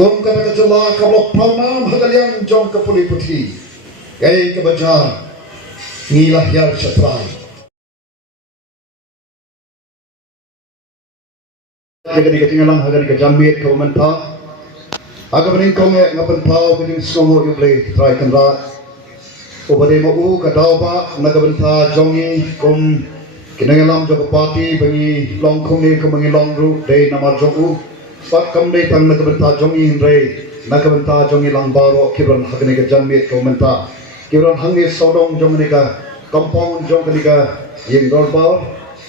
Kum kata kecela kalau pranam hagalian jong kepuli putih. Gay kebajar ngilah yar syatrai. Jaga ketinggalan hagan kejamit kementah. Aga bening konge ngapen pau kejing songo yuble try kendra. Obade mau kadauba nagabenta jongi kum kinangalam jog party bagi long kone kemangi long ru day nama jongu. Pat kam day tang nagabenta jongi hindre nagabenta jongi lang baro kibran hagan kejamit kementah. Kibran hangi sodong jongi ka kampong jongi ka yeng dorbal.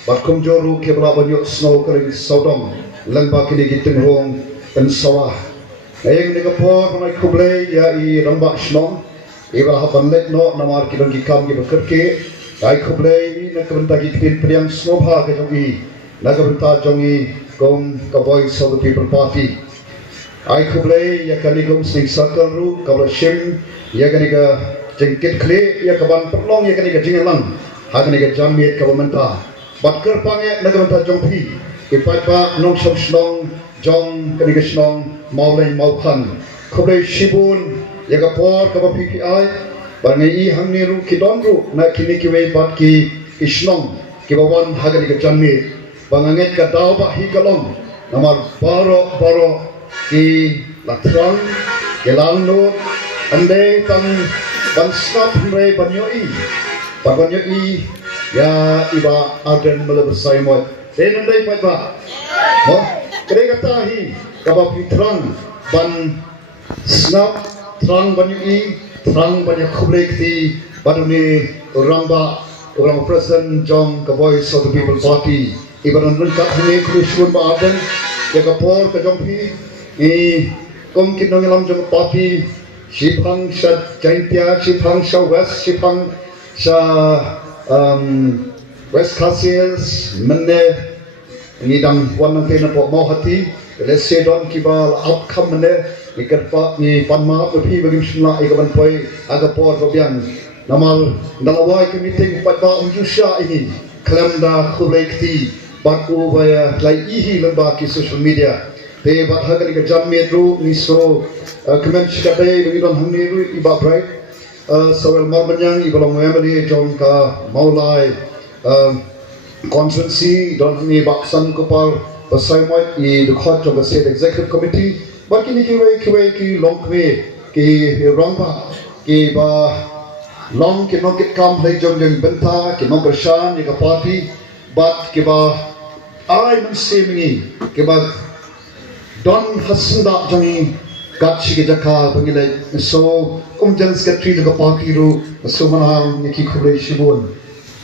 Pat kum joru kibra banyak snow kering sodong lembah kini giting rong dan sawah. Ayang ni kapor ramai kublai ya i rambak snong. Iba hapan let no namar kidong gikam giba kerke. Ay kublai nak kebenta gitin priang snobha ke jongi. Nak kebenta jongi kom ka voice of the people party. Ay kublai ya kani kom sing circle ru kabla shim ya kani ka jengkit kle ya kaban perlong ya kani ka jingelang. Ha kani ka jamit ka bementa. Batkar pange nak kebenta jongpi. Ipai pa nong som snong jong kani ka snong maulai maukhan kublai shibun ya ka por ka PPI bangai i hangni ru kidon ru na kini kiwe bat ki snong ki bawan hagani ka janmi banganget ka daw ba hi kalong namar baro ki latrang gelang no ande tang ban snap mre banyo i ya iba aden melebasai mo den ande pai ba mo kre kata hi kabab terang ban snap terang banyu i terang banyak kublek ti badu ni orang present jong ka voice of the people party ibaran lengkap ni kushun ba aden ya kapor ka jong pi i kom kinong lam jong party sipang sa jaintia sipang sa west sipang sa west castles menne ngidang wan nang po mo hati let's say don kibal outcome ne ikat ni panma pi bagi sna ikaban poi aga por robian namal dalawai ke meeting patba umjusha ini klamda khulekti baku via lai ihi lamba ki social media te bat hagan ka jamme ru ni so comment shikate bagi don hamni ru iba bright sawel marbanyang ibalong memali jong ka maulai constituency don ni baksan kopal pasai moi i the court of the state executive committee baki ni kiwe ki long kwe ki rongba ki ba long ki nokit kam hai jong jeng benta ki nok shan ni ka party but ki ba ai man semingi ki ba don hasunda jangi gat shi ki jaka bangile so jan secretary ka party ru so mana ni ki khule shibon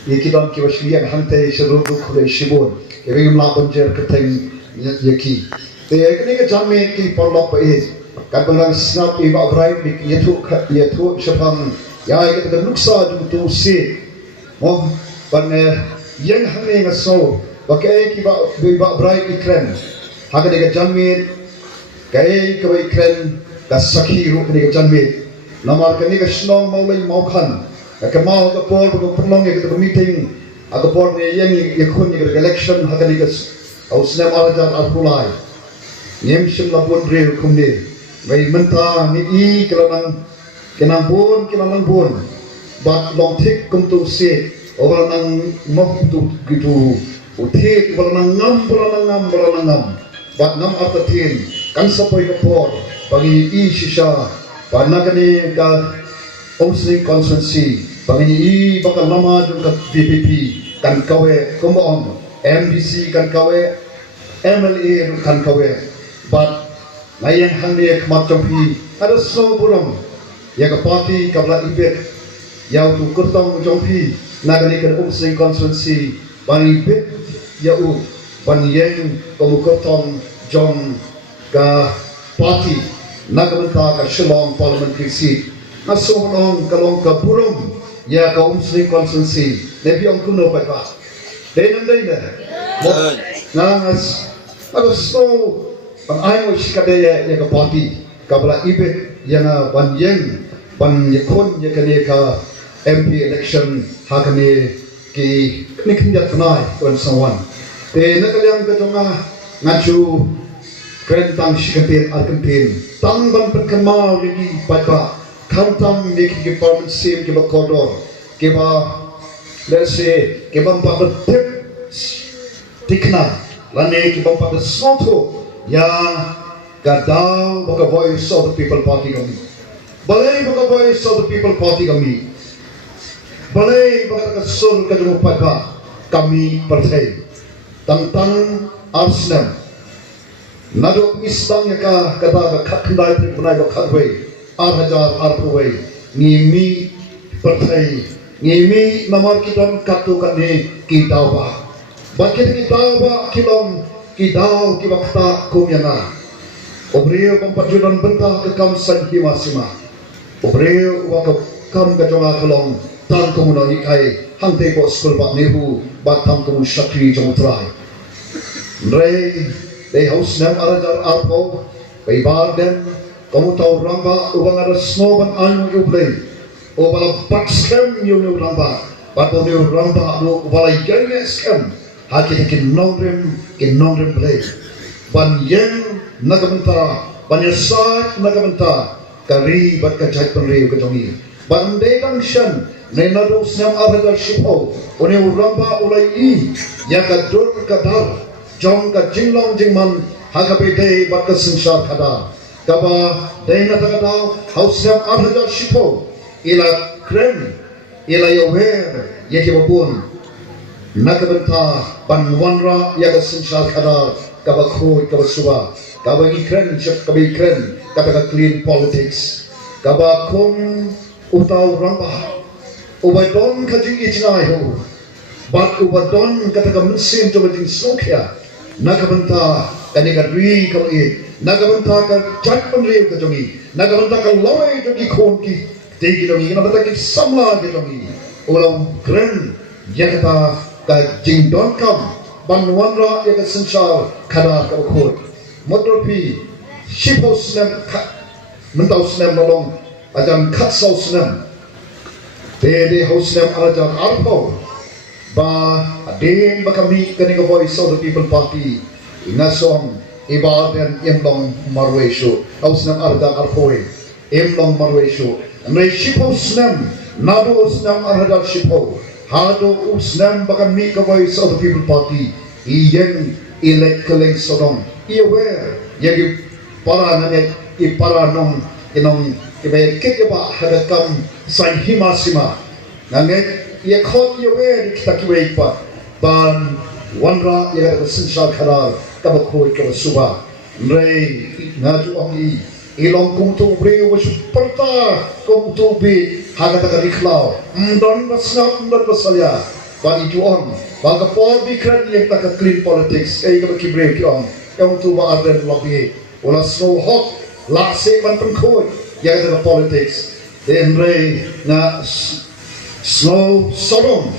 ki don ki ba shlian hante shuru khule shibon Kaya yung laban dyan kateng yaki. Kaya kini ka jamme ki parlok pa eh. Kapag snap iba abray yato syapang yay kita nuksa yung to si. Mo pan yang hangin nga so. Bakay ki iba abray ikren. Haka ni ka jamme kaya ka ikren ka sakiro kini ka jamme. Namar kani ka snong maulay maukhan. Kamao ka por pagpulong ya kita meeting. Aga por ni yang yakun ni election hagani gas aus nem arajan arpulai nem sim labun real kumni mai menta ni i kenang bun but long take kum tu se over nang moh tu gitu uthi nang ngam but ngam after tin kan sapoi ka por bagi i shisha panagani ka omsni constituency bagi i bakal nama jung ka DPP kan kawe kumbaon MDC kan kawe MLA kan kawe but layang hangye kmatong pi ada so burung ya ka party kabla ibet yau tu kurtong jongpi nagani kan umsing constituency bani ibet yau ban yang komu kurtong jong ka party nagamenta ka shillong parliamentary seat na so long kalong ka burung ya ka umsing constituency nebi ang kuno pa ka daynan nangas ako so ang ay mo shikade ya ka party kabla ibet yang banyeng ban yakon ya kani ka MP election hakani ki nikinjat kanai kon sawan te nakalyang ka jonga ngachu kren tang shikatin arkantin tang ban perkemau lagi pada kantang neki performance sim ke bakodor ke ba let's say ke bang pada tip tikna lane ke bang pada soto ya gadau baka voice of the people party kami balai baka voice of the people party kami balai baka kasul kajumu pada kami partai tentang Arsenal nadok istang yaka kata kakndai punai bakadway arhajar arpuway ngimi partai ngimi namar kiton katu kane kitawa bakit kitawa kilom kidaw kibakta kumyana obreo pampajudan bentah ke kam sanhi masima obreo waka kam gajonga kalong tan komunal ikai hangte ko skul bak nehu batam komun syakri jomutrai Rey, they house nem arajar arpo, bay barden, kamu tahu ramba, ubang ada snoban anu ublay, ubala bakskem yunu ramba, bato ni ramba anu ubala yene skem, haki kin nongrem blay, ban yen nagamenta, ban yasak nagamenta, kari bat kajat penriu kejongi, ban dedang shan, nenado nem arajar shipo, one ramba ulai I, yakadur kadar. Jong ka jinglong jingman hagapete batka sinsar kada kaba daina takadau hausam arhajar shipo ila krem ila yawer yake babun nakabenta panwanra yaga sinsar kada kaba khoi kaba suba kaba ikren chep kaba ikren kata clean politics kaba kum utau ramba ubadon kajing ichnai ho bat ubadon kata kamunsin coba jing sokya nakabenta kanika dui kau nakabenta ka chat penriu ka jongi nakabenta ka loi jongi khon ki tegi jongi nakabenta ki samla ki jongi ulang kren yakata ka jingdon kam banwanra yakat sensar kada ka khot motorpi shipo snem mentau snem nolong ajan khatsau snem de house snem arajan arpo ba adin bakami kaning voice of the people party ingasong ibadan emlong marwesho ausnam ardan arpoe emlong marwesho nei shipo snam nado snam ardan shipo hado usnam bakami ka voice of the people party iyeng elect kaleng sodong iaware yagi para nane I para nong inong ibe keteba hadakam san himasima nange ye khot ye we kita kiwe pa ban wanra ye ga sinsar khara ka ba khoi ka suba rei na ju ongi ilong kum tu bre wo parta kum tu bi haga ta rikhlau don basna don basalya ba I ju on ba ka por bi kran ye ta ka clean politics ei ka ki bre ki on yong tu ba aden lobby ola snow hot la se ban pen khoi ye ga politics den rei na snow sodom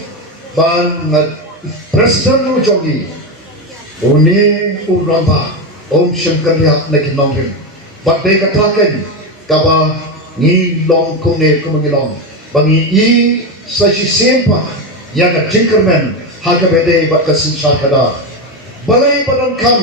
ban president nu jongi uni uramba Syngkon yak na kinongrim but they kataken kaba ni long kumne kumangilong bangi I sa sisempa yaga jingkren hagabede bat kasinsar kada balai badan kam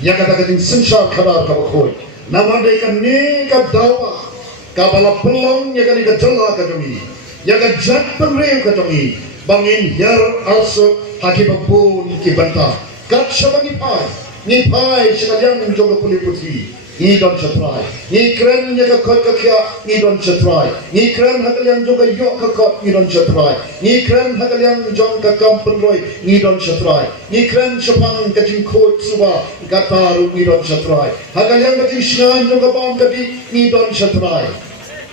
yaga dagadin sinsar kada kabakhoi namade kan ni kadawa kabala pelong yaga ni kajalla kajongi yaga jat penriu kajongi bangin yar also hakibapun kibanta kat shabangi pai sekalian joga puli putri ni don chatrai ni kren yaga kot kakya ni don chatrai ni kren hakalian joga yok kakot ni don chatrai ni kren hakalian jong kakam penroi ni don chatrai ni kren chapang kajing khot suba kataru ni don chatrai hakalian kajing shan joga bang kadi ni don chatrai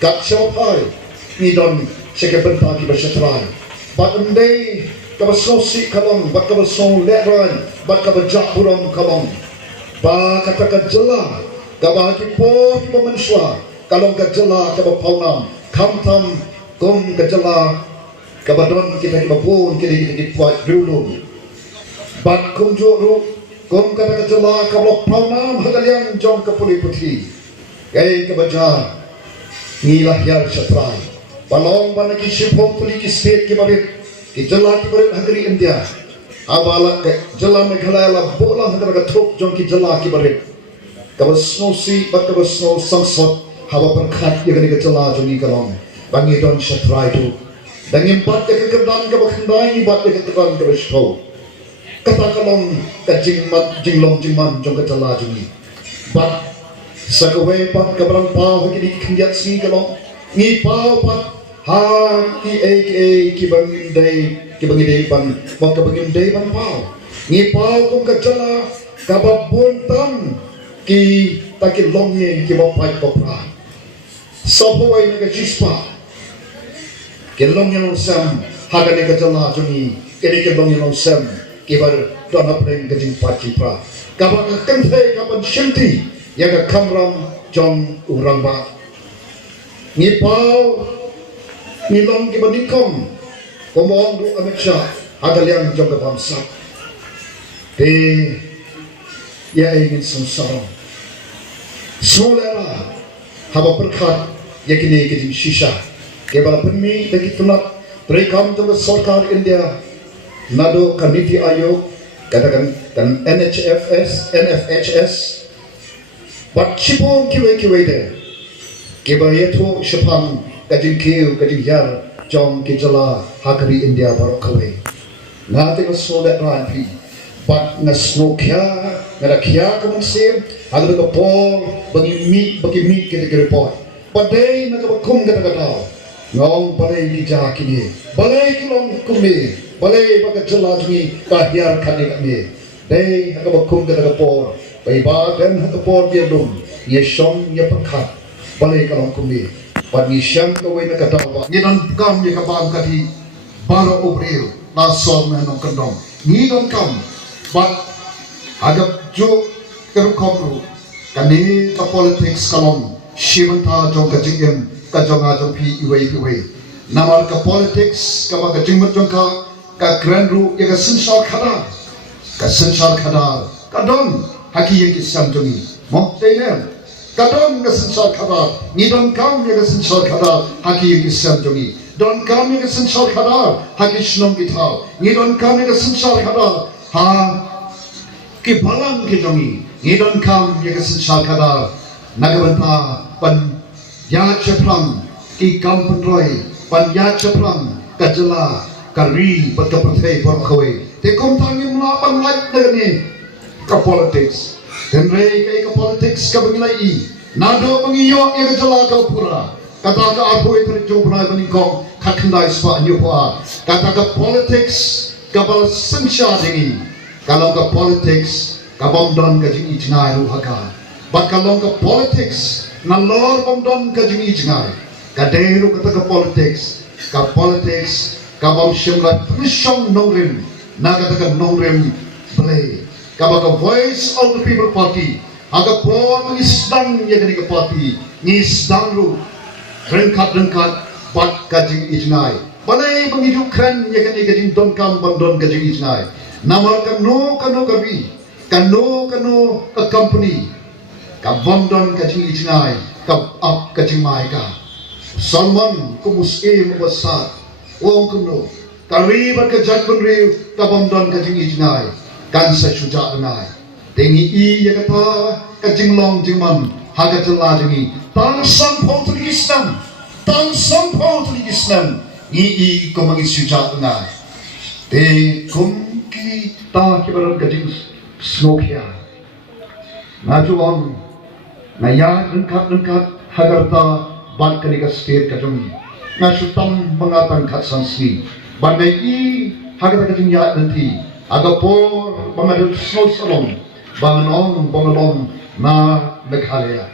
kat shapai ni don sekebenta ki bashatrai but undai kabasosi kalong bat kabasong leran bat kabajak buram kalong ba kata kajela kabahaki po ki pamanswa kalong kajela kabapaunam kamtam kum kajela kabadon kita ki babun kita ki puat dulu bat kum juru kum kata kajela kabapaunam hagaliang jong kapuli putri gai kabaja nilah yar shatrai balong banaki shipong puli ki state ki babit ki jala ki barit hagri India abala ke jala meghalaya la bola hagara thok jong ki jala ki barit Kaba snow si bat kaba snow sangsot haba perkat yang ni kecela juni kalong bangi don shatrai tu dangim bat ke kedan kaba kendai bat ke kedan kaba show kata kalong ka jinglong jingman jong kecela juni bat sakawai bat kabarang pau kini kenjat si kalong ni pau bat ha ki bangin dai ban bat ka bangin dai ban pau ni pau kong kecela kaba buntan ki taki longye ki bapai popra sopoi naga jispa ki longye long sam haga naga jala juni ki longye long sam ki bar don apne ka jing pachi pra kaba ka kanthe kaba shinti yaga kamram jong urangba ni pau ni long ki banikom komong du amecha haga liang jong ka bamsa te ya ingin sengsara solera haba perkat yakini kejim shisha kebala penmi bagi tunat berekam dengan sarkar India nado kaniti ayog katakan dan NFHS bat chipon kiwe de kebala yeto shapang kajim kiu kajim yar jom kijala hakari India barok kawe ngati solera pi bat ngasnokya ngada kya kamansim agak kapol bagi mi kita report padai nak bakum kata ngong balai kijah kini balai kilong kumi balai baga jelas ni kahiar kani kami dai agak bakum kata kapol bai ba dan kapol dia dum ye shom ye pakat balai kalong kumi pad ni syam kawe nak kata ba ni dan kam ye kabam kati baro obril na som menong kendong ni dan kam but agak jo kerukom kani ka politics kalong shivanta jong ka jingem ka jong ajong pi iwei namal ka politics ka ba ka jingmat jong ka grand ru ya ka sinsal khada ka don haki yang kisam jongi mo tenem ka don ka sinsal khada ni don kam ya ka sinsal khada haki yang kisam jongi don kam ya ka sinsal khada haki shnong kitau ni don kam ya ka sinsal khada ha ki balang ki jongi ni don kam ya ka sinsal khada nagabanta pan ya chaplang ki kam penroi pan ya chaplang kajala kari pat ka pathai por khawe te kom tangi mula pan lait ni ka politics den re kai ka politics ka bangilai nado bangiyo ya ka jala ka pura kata ka apoi ter jobna bani ko khatndai spa nyupa kata ka politics ka bal sangsha dingi kalau ka politics ka bomdon ka jingi chnai ru haka bakalong ka politics na lor bomdon ka jingi chnai ka deru kata ka politics ka bom shimla prishong nongrim na kata ka nongrim play ka ba ka voice of the people party aga pon isdang ya ka party ni isdang ru rengkat bat ka jingi chnai balai bangi jingkren ya ka jing don kam bomdon ka jingi chnai namar ka no ka bi kano ka company ka bomdon ka jingi chnai ka up ka jingmai ka salman ku muslim wasat wong kuno kari ba ka jatpun riu ka bomdon ka jingi chnai kan sa chuja nai tengi i ya ka pa ka jinglong jingman ha ka jala jingi tan sam pho tu islam i ko magi chuja nai te kum ki ta ki baran ka jing snokya na juang na ya lengkap hagarta ban kani ka state ka jong na sutam mangatan khat sansni ban nei i hagarta ka jing ya nanti agapor bangadul snow salong bangalong na meghalaya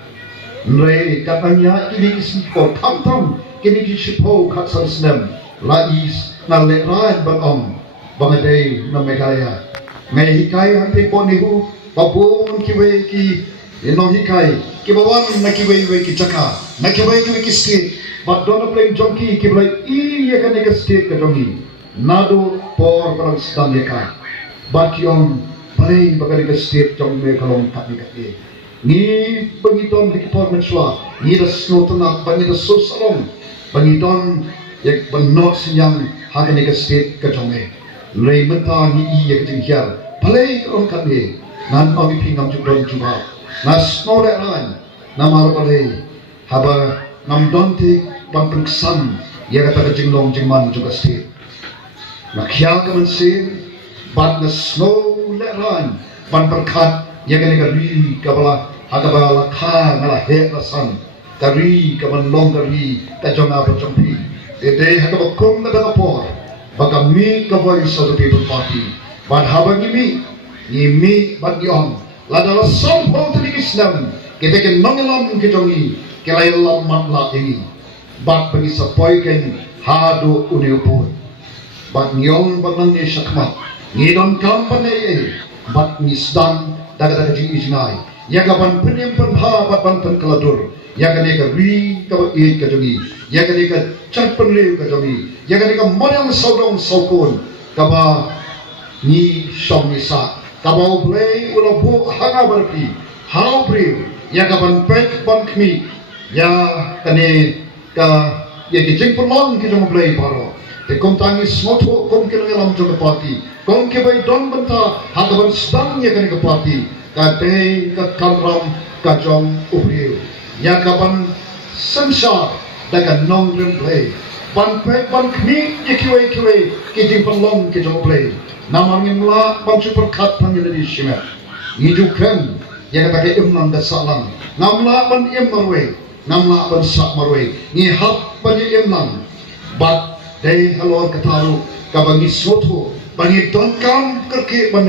nrei katanya kini kismi ko tam kini kishipo khat sansnem la is na le ran ban bangadai na meghalaya ngai hikai hante ponihu babun kiwe ki inong hikai ki bawan na kiwe ki chaka na kiwe ki state but don't play jonki ki blai I ya kan ka state ka jongi nado por parang stan ya ka but yung play bagari ka state jong me kalong tak ni ni bangiton di department swa ni da snotna bangi da sosalong bangiton yak banot sinyang hakan ka state ka jongi Lei menta ni I ya jing hiar palai on kat ni nan ami pingam ju don ju ba nas no le ran namar balai haba nam donti pan pengsan ya kata jinglong jingman juga sih na khial ka man sih bat na snow le ran pan perkhat ya ka ri ka bala hagabala kha ngala he la san kari ka man long kari ka jonga pa chompi de hagaba kum na da por baka mi ka voice of the people party ban haba ni mi bat yong la da som ho to Islam kita ke nongelam ke jongi ke lai lam mat la ini bat bagi sapoi ken hado uniupur bat nyong bat nang ni sakmat ni don kam panai bat ni sdan daga jing isnai ya ka ban penem pen ha bat ban pen kaladur ya ka ne ka ri ka e ka jongi ya ka ne ka chat pen le ka jongi ya ka ne ka mariang saudong saukun ka ba ni som ni sa ka ba play ulo bu hanga berpi how brave ya ka ban pet ban kmi ya ka ne ka ya ke jing pulong ke jong play paro te kom tangi smotho kom ke ngalam jong party kom ke bai don banta ha ka ban stang ya ka ne ka party ka te ka kamram ka jong ubriu ya ka ban samsar da ka nong rem play ban pet ban kmi ye kiwe ke jing pulong ke jong play namangin mula ban super khat pangil di shime ni jingkren ya ka ke imlang da salang namla ban marwe namla ban sak marwe ni hap ban imlang bat dei halor kataru ka bangi soto bangi don kam ke ban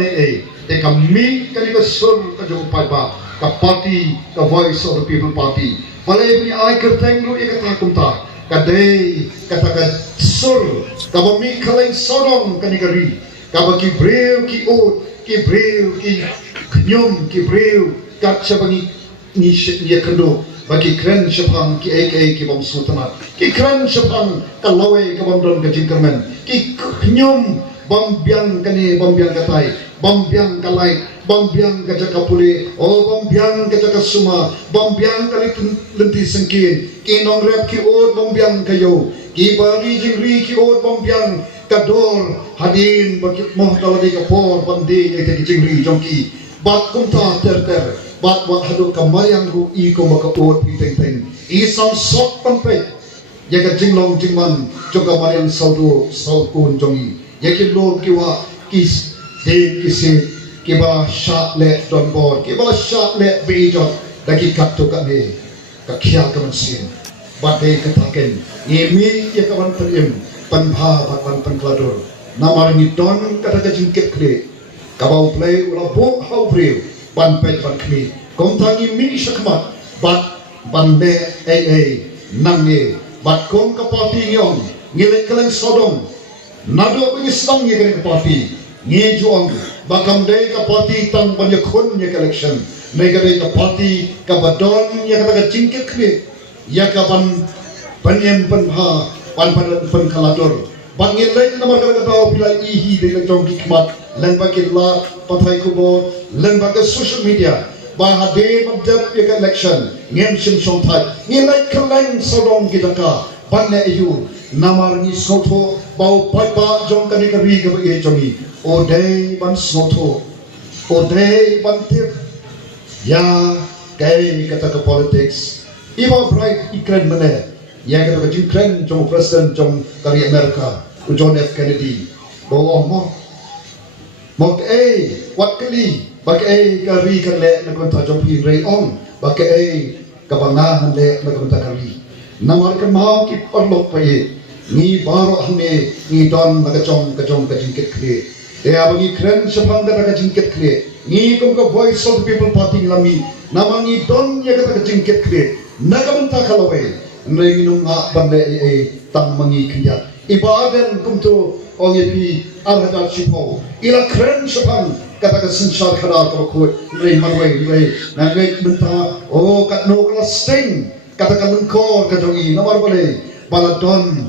te ka mi ka ni ka sur ka jong pai ba ka party ka voice of the people party pale ni ai kerteng lu ka ta kumta ka dei kata ka sur ka mi kaleng sodong ka ni ka ri ka ba ki breu ki o ki breu ki nyom ki breu ka chabangi ni ye kendo bagi kren shapang ki ki bom sultanat ki kren shapang ka lawe ka bom don ka jingkren ki nyom bom biang kani bom biang katai bom biang kalai bom biang ka jakapule o bom biang ka jakasuma bom biang kali lenti sengkin ki nongrep ki o bom biang kayo ki bari jingri ki o bom biang kador hadin bagi mohtaladi ka por bandi ye ki jingri jongki bat kumta ter bat wat hadu kamayang ru i ko maka ot pi teng i sam sok pampe ya ka jinglong jingman joka marian saudu saukun jongi ya ki lo ki wa kis de kisi ki ba sha le don bor ki ba sha le be jot da ki kat to ka ne ka khia ka man sin bat de ka taken ni mi ya ka ban prim pan bha bat pan kladur namar ni don ka ta jingket kle ka ba play ula bo how brave ban pet ban kmi kom tangi mi sakmat bat ban le nang ne bat kom ka party ngong ngile keleng sodong nado bi stang ye ka party nge juang bakam de ka party tang ban ye khun ye election ne ka de ka party ka badon ye ka jingket kmi ya ka ban panyem pan bha pan kaladur ban ngile namar ka taw pilai i hi de la jong kikmat lang bakit la patay kubo lang bakit social media ba hade mabjab ye election ngem sim song thai ni like kaleng sodong kita ka ban le yu namar ni sotho bau pai ba jong ka ni ka ri ka ye jongi o day ban sotho o day ban tip ya kai kata ka politics iba bright ikren mane ya kata ka jingkren jong president jong kari Amerika John F Kennedy bo mo mok wat kali bak kari kan le na konta jong pi rei on bak ka banga han le na konta kari namar ka ma ki parlok pa ye ni baro hane ni don na ka jong ka jingket kre e abangi kren sapang ka jingket kre ni kom ka voice of the people party lami namangi don ye ka jingket kre na ka manta khalawe nei minung nga bande tang mangi khiyat ibaden kumto ongepi arhata chipo ila kren sapang kata ka sinsar khara ka khot rei marwei rei na rei menta o kat no kala sting kata ka lengkor ka jongi namar bale baladon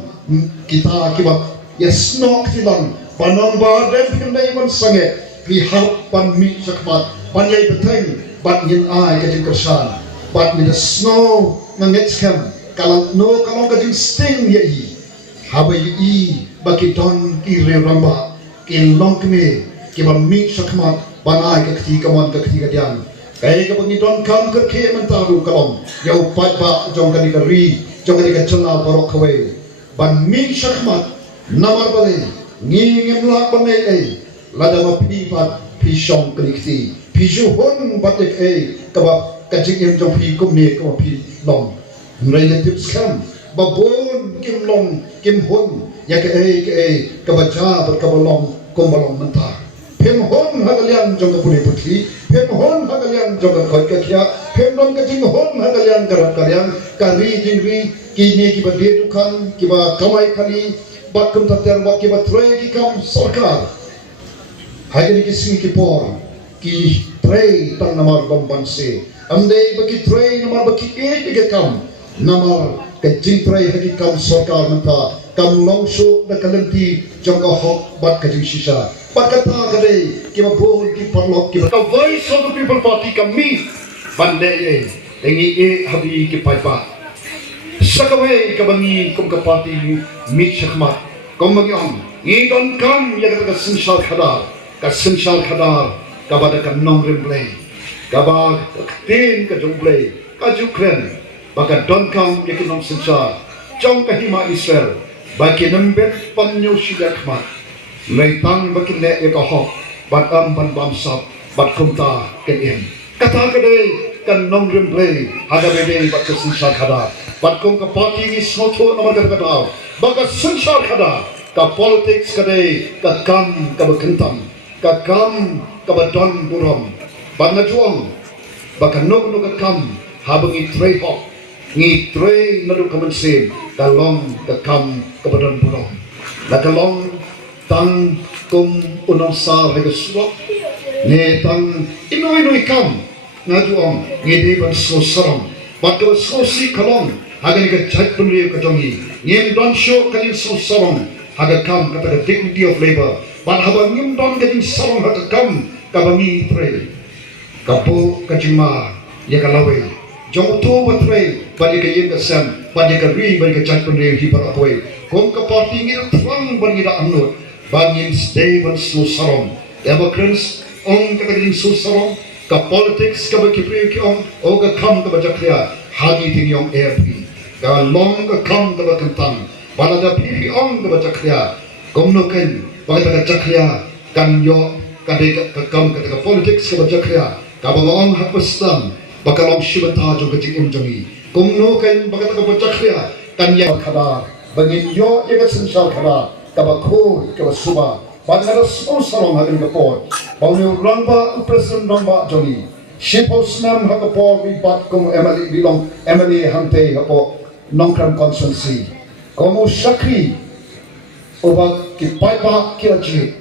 kita kiba yes nok tilang panon baden kendai man sange pi hap pan mi sakmat panyai beteng bat ngin ai ka jing kersan bat mi the snow nganget skam kalau no kalau ka jing sting ye i haba i baki don ki re ramba ki long kme ki ba mi sakmat banai ka kti ka mon ka kti ka dian Kaya ka bangi don kam kerke mentaru kalom. Yau pai ba jong kani kari, jong kani kacela barok kawe. Ban mi syakmat namar bale ngingem lak bangai lada ma pi pat pi shong klikti. Pi juhon batek kabab kajing jong pi kumne kabab pi long. Nrai tips kam babon kim long kim hon ya ke kabaja bat kabalong kombalong mentar. Phin hon hagalian jong kapuni putri, phin hon hagalian jong kakoi kakia, phin don kajing hon hagalian garap kalian, kari jingri, kini kiba detukan, kiba kamai kali, bakum tater bak kiba trei kikam sarkar. Hari ini kising kipor, ki trei tang namar bambanse, amdei baki trei namar baki kikam, namar kajing trei hagi kam sarkar menta, kam longsho na kalenti jong kahok bat kajing sisa. Pakata kade kiba bol ki parlok kiba the voice of the people party kami bande tengi habi ki paipa sakawai kabangi kum ka party mi shakma kom magyong don kam ya ka sinshal khadar ka bada ka nong remplay ka ba tin ka jumplay ka jingkren baka don kam ya ki nong sinshal jong ka hima Israel baki nambet panyo shidakma Leitang bakin le ekohok, bat ban bamsap, bat kumta kenim. Kata kade kan nong remplay, haga bede bat kesinshal kada. Bat kum ka party ni soto nomor kata. Baka sinshal kada, ka politics kade, ka kam ka bekentam, ka kam ka badon burom. Bat najuang, baka nog ka kam, habangi trei hok, ngi trei nadu kamansim, ka long ka kam ka badon burom. Nakalong tang kum unong sar haga suwak ne tang inoy kam ngajuang ngede ban so sarong bakal so si kalong haga ni ka chat punri ka jongi ngem don show kalin so sarong haga kam kata the dignity of labor ban haba ngem don kadin sarong haga kam kabangi tre kapo kajima ya kalawe jong to batre ban ka yen ka sam ban ka ri ban ka chat punri hi par apoy kom ka party ngir trang ban ida anut bangin stay ban so sarong democrats ong kagin so sarong ka politics ka bakipri ki ong o ka kam ka bajakria hagi ting yong AFP ka long ka kam ka bakantang balada pi ong ka bajakria komno kan bagata ka jakria kan yo ka de ka kam ka politics ka bajakria ka balong hapastam bakalong shibata jo ka jikim jongi komno kan bagata ka bajakria kan ya khada bangin yo ya ka sinsal khada kabakho kabasuba bagada so sarong hagen kapor bawni rangba president rangba joni shipo snam hakapor wi bat kum emali bilong emali hante hapo nongkram constituency komo shakri oba ki paipa kiraji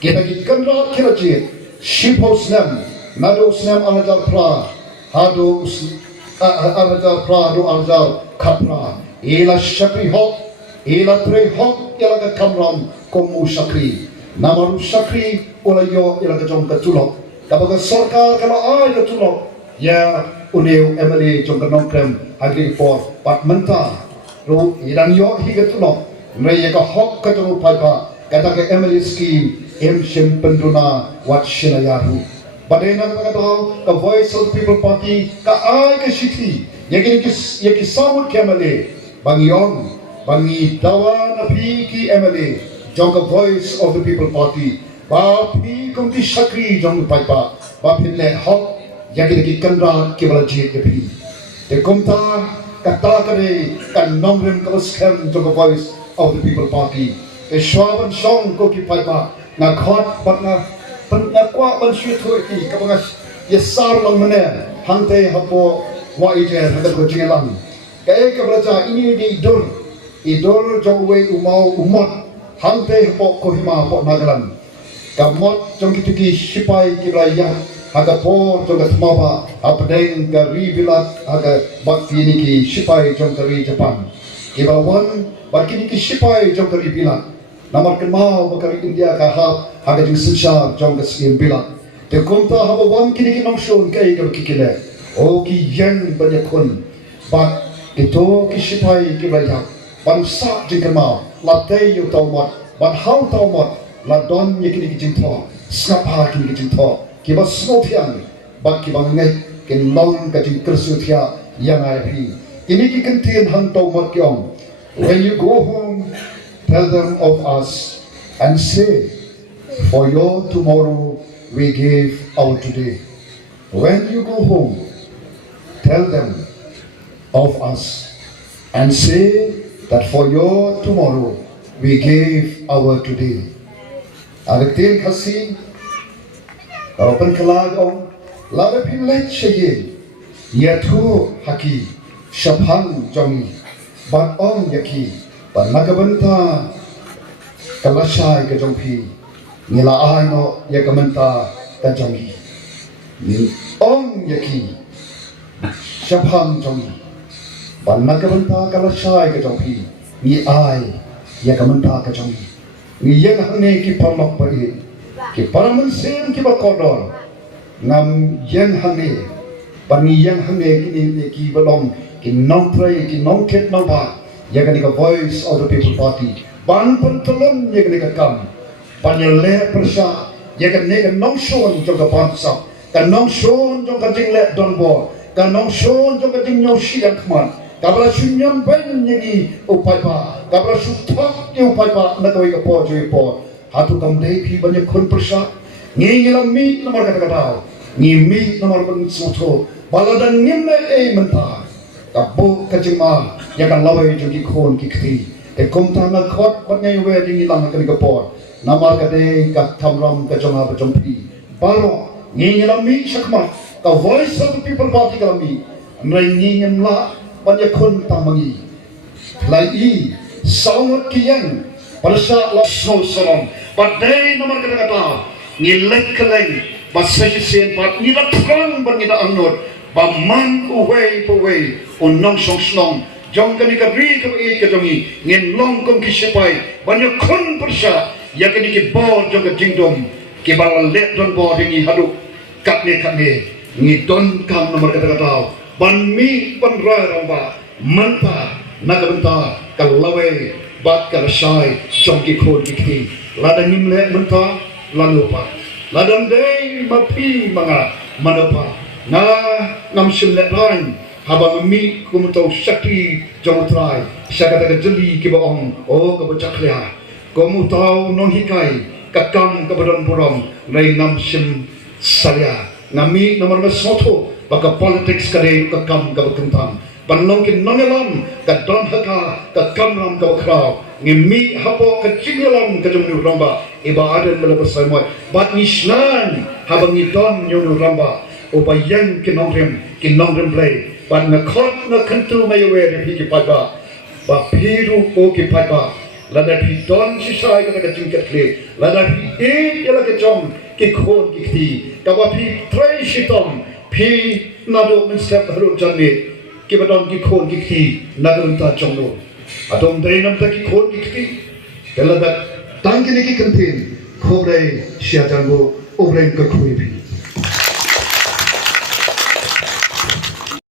kita ki kanra kiraji shipo snam nado snam alajal pra hado alajal pra do alajal kapra ila shakri hok ila tre hok ila ka kamram komu shakri namaru shakri ola yo ila ka jong ka tulok kabaga sarkar kala ay ka tulok ya uneu emali jong ka nongkrem agri for pat menta ro ilang yo hi ka tulok ngai ka hok ka jong paipa kata ka emali scheme em shem penduna wat shina yaru badena ka ka voice of people party ka ay ka shiti yaki samut kemale bangion bangi dawa na pi ki MLA jong voice of the people party ba pi kum ki shakri jong paipa ba pinle hok yagi ki kanra ki bala ji ke pi te kumta kata kare kan nomrem ka scam jong voice of the people party e shwaban song ko ki paipa na khot bat na kwa ban shi thoi ki ka banga yesar long mane hangte hapo wa ije hagal ko jingelang ka bala ini di dur idol jongwe ummat hangte po kohima po nagalan kamot jong kitiki sipai kiraya haga po jong atmaba apdeng gari bilat haga bakti niki sipai jong kari Japan kibawan bakini ki sipai jong kari bilat namar kemau bakari India ka haga jong sinsha jong kasien bilat te konta haba wan kini ki nongshon kai ka kikile o ki yang banyakun bak ito ki sipai kiraya ban sa jingkren mau la tei yu tau mot ban hau tau mot la don ye kini jing tho snap ha kini jing tho ki ba snow thiang bak ki bang ngai kin long ka jing kersu thia yang ai phi kini ki kan thin hang to mot kyong when you go home tell them of us and say for your tomorrow we gave our today. When you go home tell them of us and say that for your tomorrow we gave our today. Adaktil kasi open kalag ong laga pinlet sheye yathu haki shaphang jongi bat ong yaki pan magabanta kalashai ka jongpi nila ai no yakamanta ka jongi ni ong yaki shaphang jongi pan magabanta kalashai ka jongpi ni ai yakamanta ka jongi ni yang hane ki pamak pai ki paraman sen ki bakodor ngam yang hane pani yang hane ki ki balong ki non pray ki non ket no ba yakani ka voice of the people party ban pentolon yakani ka kam panyale persha yakani ka non shon jong ka pansa ka non shon jong ka jingle don bo ka non shon jong ka jing nyo shi yang khman ka bra shunyam ben yagi upai ba ka bra shu thak ki upai ba na koi ka po joi po hatu kam dei phi ban yakun persha ngi ngilam mi nomor ka ka tao ngi mi nomor ban sotho baladan nimle e menta ka bo ka jima yakan lawai jong ki khon ki khti te kom ta na khot ban ngai we ding ilang ka ka po namar ka de ka thamram ka joma ba jom phi baro ngi ngilam mi shakma ka voice of the people party ka mi ngai ngi ngam la ban yakun tamangi lai i saungat ki yang Parsa la so salon but day nomor kata ni lekkeleng basai sen pat ni da trang ban ni da anot ba man away on nong song slong jong kani ka ri ka e ka jongi ngen long kom ki sipai ban yo kon parsa ya kani ki bo jong ka jingdom ki bal le don bo ni hadu kat ne ni don kam nomor kata ban mi ban ra rong ba manta nakabenta kalawe bat kalasai jongki khon ki lada nimle menta lanupa ladam dei mapi manga manapa na ngam simle lain haba mi kumto shakti jomotrai shakata ka jeli ki baong o ka bachaklia komutau nong hikai kakam ka badon purom nai nam sim salia ngami nomor soto baka politics kare kakam ka bakentang banlong kin nongelam ka don haka ka kamram ka kraw ngimi hapo ka chingelam ka jumnu ramba iba aden mala basai moy bat nishnan habang ni don nyunu ramba ubayang kin nongrem play bat na khot na kantu mayewe de pi ki paiba ba piru o ki paiba lada pi don sisai ka jingkat kle lada pi e yala ka jom ki khon ki khti ka ba pi trai shitom pi nado min step haru janne ki badon ki khon ki khti nagunta chongno adom dei nam ta ki khon ki khti tela da tang ki ni ki kantin khobre sia jango obreng ka khui bi